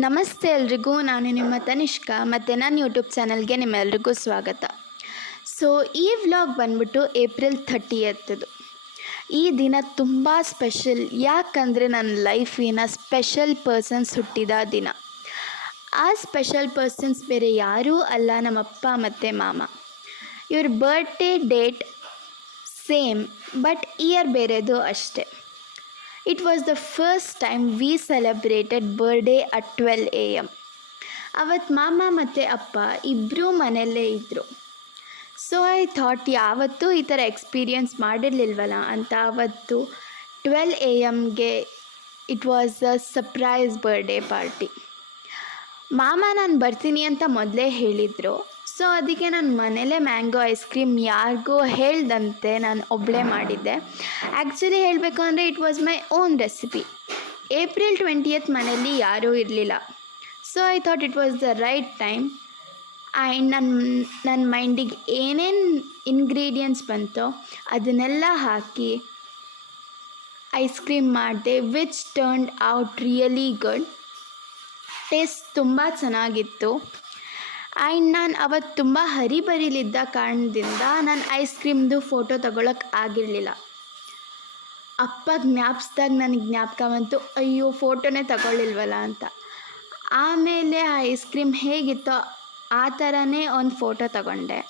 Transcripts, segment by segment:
ನಮಸ್ತೆ ಎಲ್ರಿಗೂ, ನಾನು ನಿಮ್ಮ ತನಿಷ್ಕಾ ಮತ್ತು ನನ್ನ ಯೂಟ್ಯೂಬ್ ಚಾನಲ್ಗೆ ನಿಮ್ಮೆಲ್ರಿಗೂ ಸ್ವಾಗತ. ಸೊ ಈ ವ್ಲಾಗ್ ಬಂದ್ಬಿಟ್ಟು ಏಪ್ರಿಲ್ 30ದು. ಈ ದಿನ ತುಂಬ ಸ್ಪೆಷಲ್, ಯಾಕಂದರೆ ನನ್ನ ಲೈಫಿನ ಸ್ಪೆಷಲ್ ಪರ್ಸನ್ಸ್ ಹುಟ್ಟಿದ ದಿನ. ಆ ಸ್ಪೆಷಲ್ ಪರ್ಸನ್ಸ್ ಬೇರೆ ಯಾರೂ ಅಲ್ಲ, ನಮ್ಮಪ್ಪ ಮತ್ತು ಮಾಮ. ಇವ್ರ birthday date same, but year ಬೇರೆದು ಅಷ್ಟೇ. It was the first time we celebrated birthday at 12 AM. ಅವತ್ತು ಮಾಮ ಮತ್ತು ಅಪ್ಪ ಇಬ್ಬರೂ ಮನೆಯಲ್ಲೇ ಇದ್ದರು. ಸೊ ಐ ಥಾಟ್ ಯಾವತ್ತೂ ಈ ಥರ ಎಕ್ಸ್ಪೀರಿಯನ್ಸ್ ಮಾಡಿರಲಿಲ್ವಲ್ಲ ಅಂತ ಅವತ್ತು 12 AM it was a surprise birthday party. ಮಾಮ ನಾನು ಬರ್ತೀನಿ ಅಂತ ಮೊದಲೇ ಹೇಳಿದರು. ಸೊ ಅದಕ್ಕೆ ನಾನು ಮನೇಲೇ ಮ್ಯಾಂಗೋ ಐಸ್ ಕ್ರೀಮ್ ಯಾರಿಗೋ ಹೇಳ್ದಂತೆ ನಾನು ಒಬ್ಬಳೇ ಮಾಡಿದ್ದೆ. ಆ್ಯಕ್ಚುಲಿ ಹೇಳಬೇಕು ಅಂದರೆ it was my own recipe. April 20th ಮನೇಲಿ ಯಾರೂ ಇರಲಿಲ್ಲ. So I thought it was the right time. And ನನ್ನ ಮೈಂಡಿಗೆ ಏನೇನು ಇಂಗ್ರೀಡಿಯೆಂಟ್ಸ್ ಬಂತೋ ಅದನ್ನೆಲ್ಲ ಹಾಕಿ ಐಸ್ ಕ್ರೀಮ್ ಮಾಡಿದೆ, which turned out really good. Taste ತುಂಬ ಚೆನ್ನಾಗಿತ್ತು. ಆ್ಯಂಡ್ ನಾನು ಅವತ್ತು ತುಂಬ ಹರಿಬರಿಲಿದ್ದ ಕಾರಣದಿಂದ ನಾನು ಐಸ್ ಕ್ರೀಮ್ದು ಫೋಟೋ ತಗೊಳಕ್ಕೆ ಆಗಿರಲಿಲ್ಲ. ಅಪ್ಪ ಜ್ಞಾಪಿಸ್ದಾಗ ನನಗೆ ಜ್ಞಾಪಕ ಬಂತು, ಅಯ್ಯೋ ಫೋಟೋನೇ ತಗೊಳ್ಳಿಲ್ವಲ್ಲ ಅಂತ. ಆಮೇಲೆ ಆ ಐಸ್ ಕ್ರೀಮ್ ಹೇಗಿತ್ತೋ ಆ ಥರನೇ ಒಂದು ಫೋಟೋ ತಗೊಂಡೆ.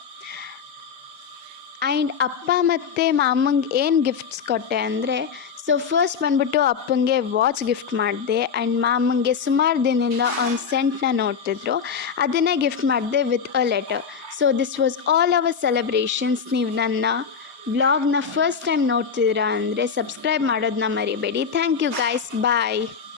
ಆ್ಯಂಡ್ ಅಪ್ಪ ಮತ್ತು ಮಾಮಂಗೆ ಏನು ಗಿಫ್ಟ್ಸ್ ಕೊಟ್ಟೆ ಅಂದರೆ, ಸೊ ಫಸ್ಟ್ ಬಂದ್ಬಿಟ್ಟು ಅಪ್ಪಂಗೆ ವಾಚ್ ಗಿಫ್ಟ್ ಮಾಡಿದೆ. ಆ್ಯಂಡ್ ಮಾಮಂಗೆ ಸುಮಾರು ದಿನದಿಂದ ಒಂದು ಸೆಂಟ್ನ ನೋಡ್ತಿದ್ರು, ಅದನ್ನೇ ಗಿಫ್ಟ್ ಮಾಡಿದೆ with a letter. So this was all our celebrations. ನೀವು ನನ್ನ ವ್ಲಾಗ್ನ ಫಸ್ಟ್ ಟೈಮ್ ನೋಡ್ತಿದ್ದೀರಾ ಅಂದರೆ ಸಬ್ಸ್ಕ್ರೈಬ್ ಮಾಡೋದನ್ನ ಮರಿಬೇಡಿ. Thank you guys, bye.